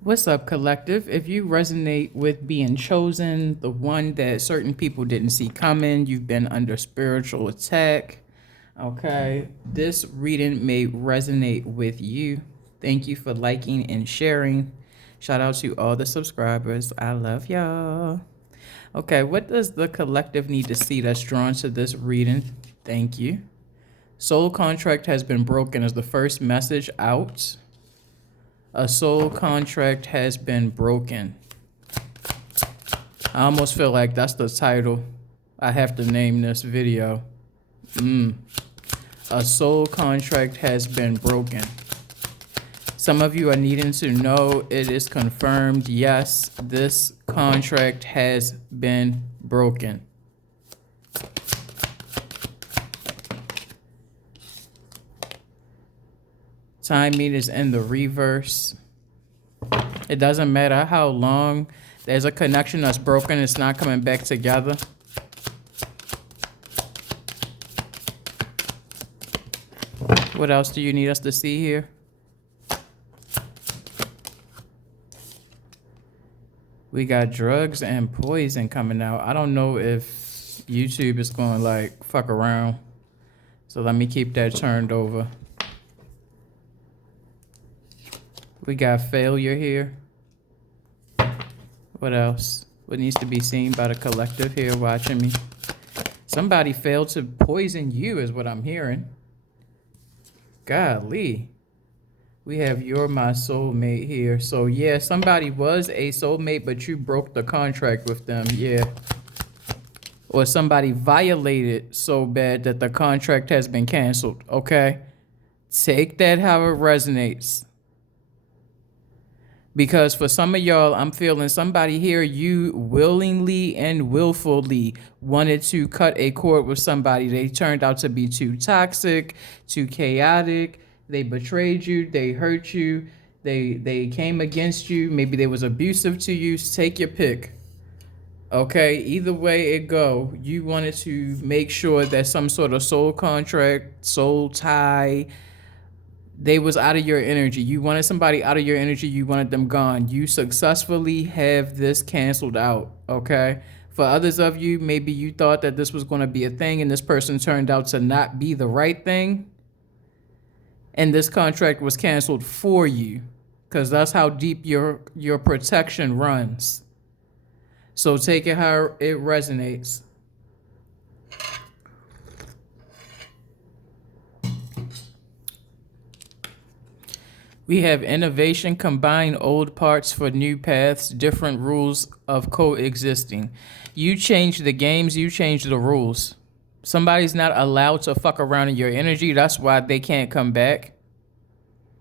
What's up, collective? If you resonate with being chosen, the one that certain people didn't see coming, you've been under spiritual attack, okay, this reading may resonate with you. Thank you for liking and sharing. Shout out to all the subscribers. I love y'all. Okay, what does the collective need to see that's drawn to this reading? Thank you. Soul contract has been broken as the first message out. A soul contract has been broken. I almost feel like that's the title. I have to name this video. A soul contract has been broken. Some of you are needing to know it is confirmed. Yes, this contract has been broken. Timing is in the reverse. It doesn't matter how long there's a connection that's broken, it's not coming back together. What else do you need us to see here? We got drugs and poison coming out. I don't know if YouTube is going to like fuck around. So let me keep that turned over. We got failure here. What else? What needs to be seen by the collective here watching me? Somebody failed to poison you is what I'm hearing. Golly. We have you're my soulmate here. So yeah, somebody was a soulmate, but you broke the contract with them. Yeah. Or somebody violated so bad that the contract has been canceled. Okay. Take that how it resonates. Because for some of y'all, I'm feeling somebody here, you willingly and willfully wanted to cut a cord with somebody. They turned out to be too toxic, too chaotic. They betrayed you. They hurt you. They came against you. Maybe they was abusive to you. Take your pick. Okay, either way it go, you wanted to make sure that some sort of soul contract, soul tie, they was out of your energy. You wanted somebody out of your energy. You wanted them gone. You successfully have this canceled out, okay? For others of you, maybe you thought that this was going to be a thing and this person turned out to not be the right thing. And this contract was canceled for you because that's how deep your protection runs. So take it how it resonates. We have innovation, combine old parts for new paths, different rules of coexisting. You change the games, you change the rules. Somebody's not allowed to fuck around in your energy. That's why they can't come back.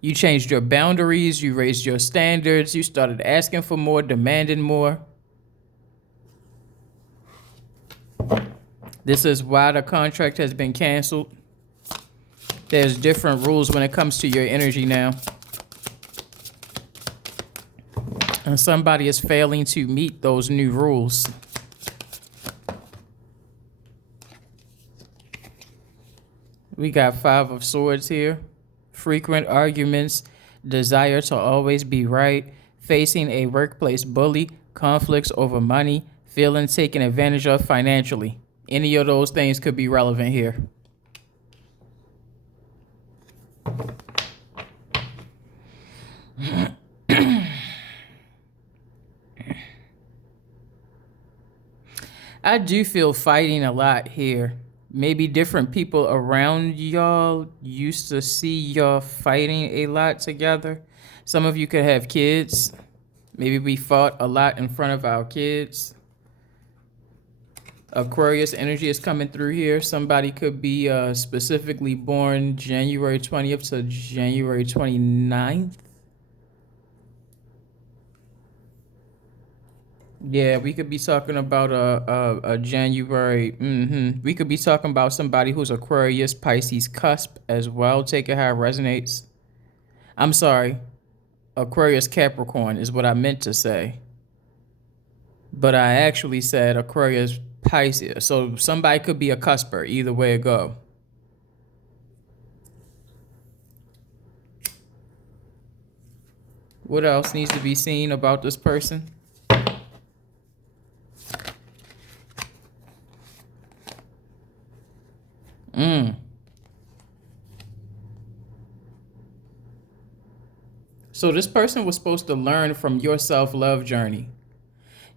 You changed your boundaries, you raised your standards, you started asking for more, demanding more. This is why the contract has been canceled. There's different rules when it comes to your energy now. And somebody is failing to meet those new rules. We got 5 of Swords here. Frequent arguments, desire to always be right, facing a workplace bully, conflicts over money, feeling taken advantage of financially. Any of those things could be relevant here. I do feel fighting a lot here. Maybe different people around y'all used to see y'all fighting a lot together. Some of you could have kids. Maybe we fought a lot in front of our kids. Aquarius energy is coming through here. Somebody could be specifically born January 20th to January 29th. Yeah, we could be talking about a January. We could be talking about somebody who's Aquarius, Pisces cusp as well. Take it how it resonates. I'm sorry. Aquarius Capricorn is what I meant to say. But I actually said Aquarius Pisces. So somebody could be a cusper. Either way it go. What else needs to be seen about this person? So this person was supposed to learn from your self-love journey.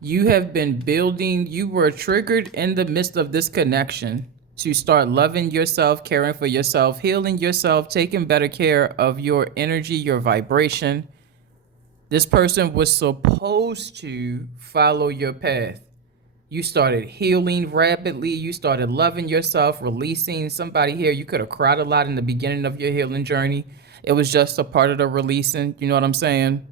You have been building, you were triggered in the midst of this connection to start loving yourself, caring for yourself, healing yourself, taking better care of your energy, your vibration. This person was supposed to follow your path. You started healing rapidly. You started loving yourself, releasing. Somebody here, you could have cried a lot in the beginning of your healing journey. It was just a part of the releasing. You know what I'm saying?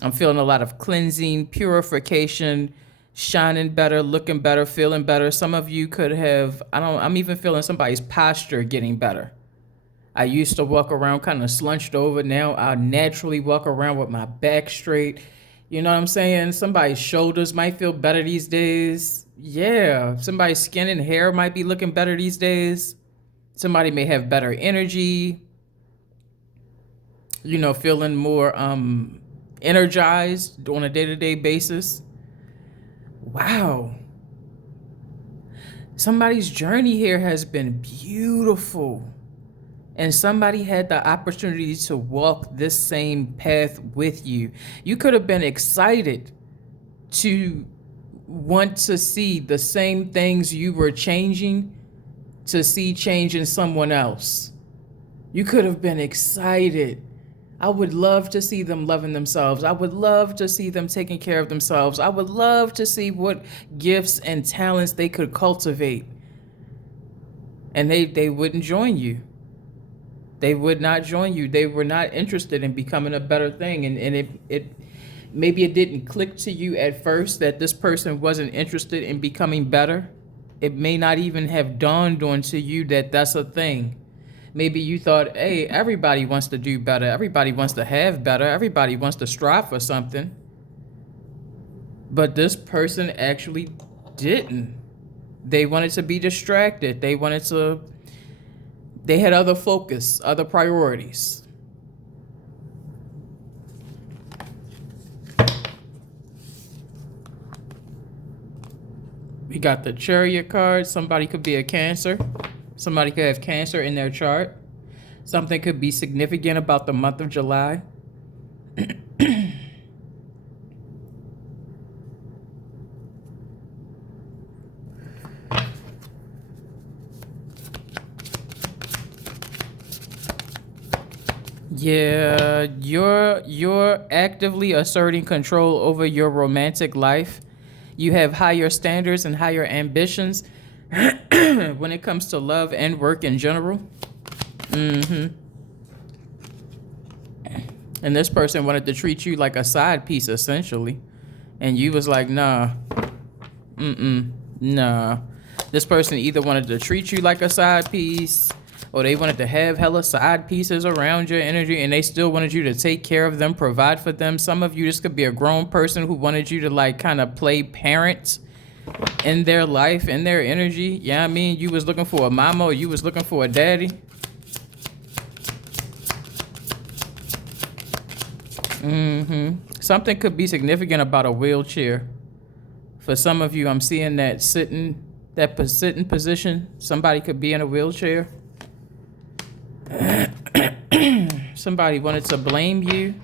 I'm feeling a lot of cleansing, purification, shining better, looking better, feeling better. Some of you could have, I'm even feeling somebody's posture getting better. I used to walk around kind of slunched over. Now I naturally walk around with my back straight. You know what I'm saying? Somebody's shoulders might feel better these days. Yeah, somebody's skin and hair might be looking better these days. Somebody may have better energy. You know, feeling more energized on a day-to-day basis. Wow. Somebody's journey here has been beautiful. And somebody had the opportunity to walk this same path with you. You could have been excited to want to see the same things you were changing, to see change in someone else. You could have been excited. I would love to see them loving themselves. I would love to see them taking care of themselves. I would love to see what gifts and talents they could cultivate. And they wouldn't join you. They would not join you. They were not interested in becoming a better thing. And it maybe it didn't click to you at first that this person wasn't interested in becoming better. It may not even have dawned onto you that that's a thing. Maybe you thought, hey, everybody wants to do better. Everybody wants to have better. Everybody wants to strive for something. But this person actually didn't. They wanted to be distracted. They had other focus, other priorities. We got the Chariot card. Somebody could be a Cancer. Somebody could have Cancer in their chart. Something could be significant about the month of July. Yeah, you're actively asserting control over your romantic life. You have higher standards and higher ambitions when it comes to love and work in general. And this person wanted to treat you like a side piece, essentially. And you was like, nah. Nah. This person either wanted to treat you like a side piece, or they wanted to have hella side pieces around your energy, and they still wanted you to take care of them, provide for them. Some of you, this could be a grown person who wanted you to like kind of play parent in their life, in their energy. Yeah, I mean, you was looking for a mama, or you was looking for a daddy. Something could be significant about a wheelchair. For some of you, I'm seeing that sitting position. Somebody could be in a wheelchair. Somebody wanted to blame you.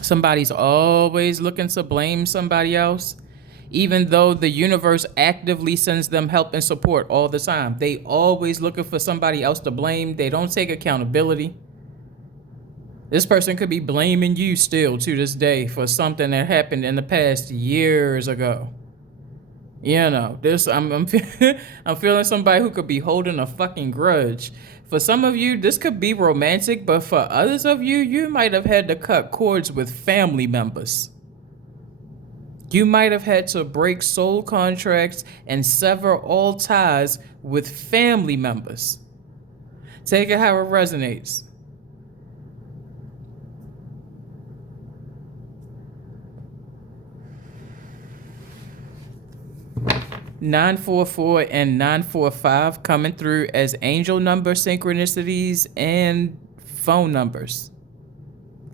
Somebody's always looking to blame somebody else, even though the universe actively sends them help and support all the time. They always looking for somebody else to blame. They don't take accountability. This person could be blaming you still to this day for something that happened in the past years ago. You know, I'm feeling somebody who could be holding a fucking grudge. For some of you, this could be romantic, but for others of you, you might have had to cut cords with family members. You might have had to break soul contracts and sever all ties with family members. Take it how it resonates. (944) and 945 coming through as angel number synchronicities and phone numbers.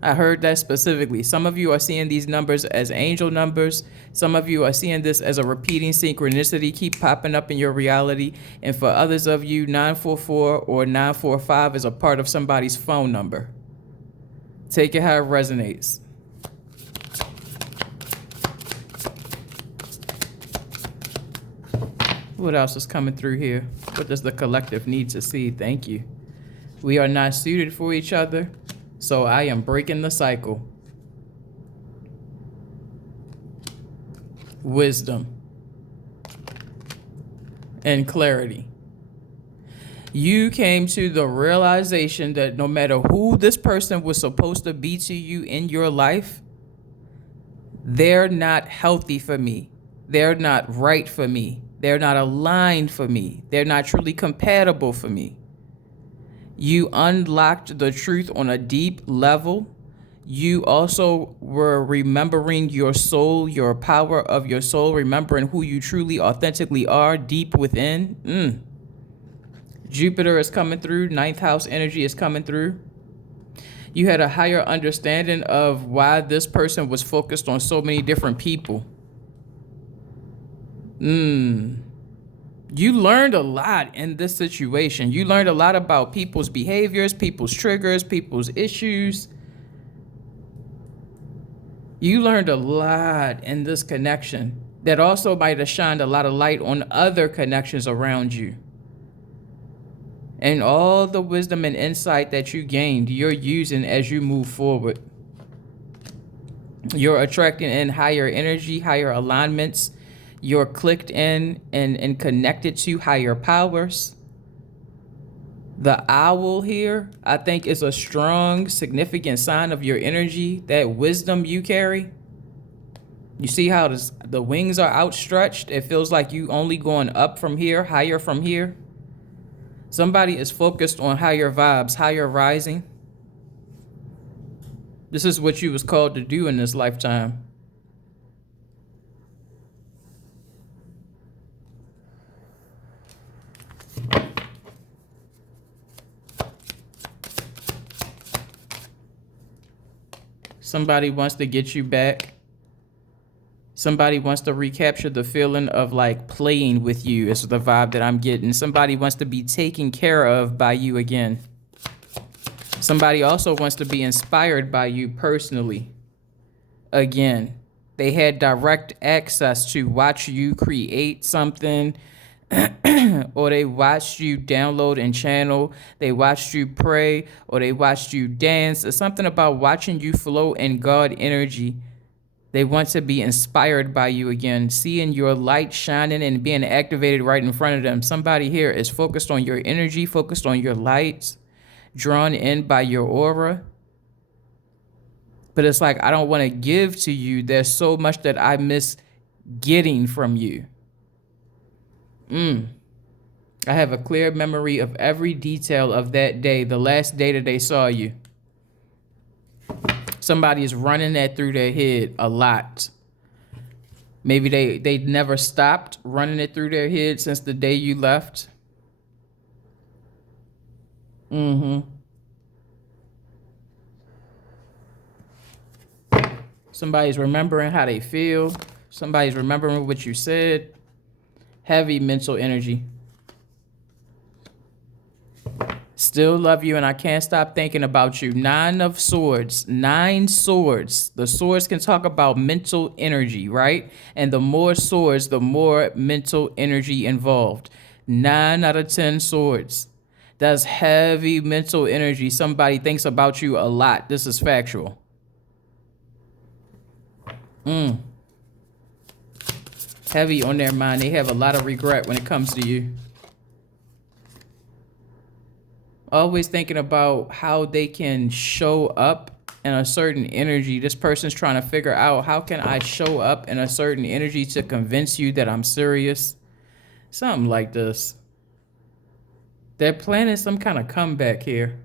I heard that specifically. Some of you are seeing these numbers as angel numbers. Some of you are seeing this as a repeating synchronicity, keep popping up in your reality. And for others of you, 944 or 945 is a part of somebody's phone number. Take it how it resonates. What else is coming through here? What does the collective need to see? Thank you. We are not suited for each other, so I am breaking the cycle. Wisdom and clarity. You came to the realization that no matter who this person was supposed to be to you in your life, they're not healthy for me. They're not right for me. They're not aligned for me. They're not truly compatible for me. You unlocked the truth on a deep level. You also were remembering your soul, your power of your soul, remembering who you truly, authentically are deep within. Jupiter is coming through. Ninth house energy is coming through. You had a higher understanding of why this person was focused on so many different people. You learned a lot in this situation. You learned a lot about people's behaviors, people's triggers, people's issues. You learned a lot in this connection that also might have shined a lot of light on other connections around you. And all the wisdom and insight that you gained, you're using as you move forward. You're attracting in higher energy, higher alignments. You're clicked in and connected to higher powers. The owl here, I think, is a strong, significant sign of your energy, that wisdom you carry. You see how the wings are outstretched? It feels like you only going up from here, higher from here. Somebody is focused on higher vibes, higher rising. This is what you was called to do in this lifetime. Somebody wants to get you back. Somebody wants to recapture the feeling of like playing with you is the vibe that I'm getting. Somebody wants to be taken care of by you again. Somebody also wants to be inspired by you personally. Again, they had direct access to watch you create something, or they watched you download and channel, they watched you pray, or they watched you dance. There's something about watching you flow in God energy. They want to be inspired by you again, seeing your light shining and being activated right in front of them. Somebody here is focused on your energy, focused on your lights, drawn in by your aura. But it's like, I don't want to give to you. There's so much that I miss getting from you. I have a clear memory of every detail of that day, the last day that they saw you. Somebody is running that through their head a lot. Maybe they never stopped running it through their head since the day you left. Somebody's remembering how they feel. Somebody's remembering what you said. Heavy mental energy. Still love you and I can't stop thinking about you. 9 of swords. 9 swords. The swords can talk about mental energy, right? And the more swords, the more mental energy involved. 9 out of 10 swords. That's heavy mental energy. Somebody thinks about you a lot. This is factual. Heavy on their mind. They have a lot of regret when it comes to you. Always thinking about how they can show up in a certain energy. This person's trying to figure out, how can I show up in a certain energy to convince you that I'm serious? Something like this. They're planning some kind of comeback here.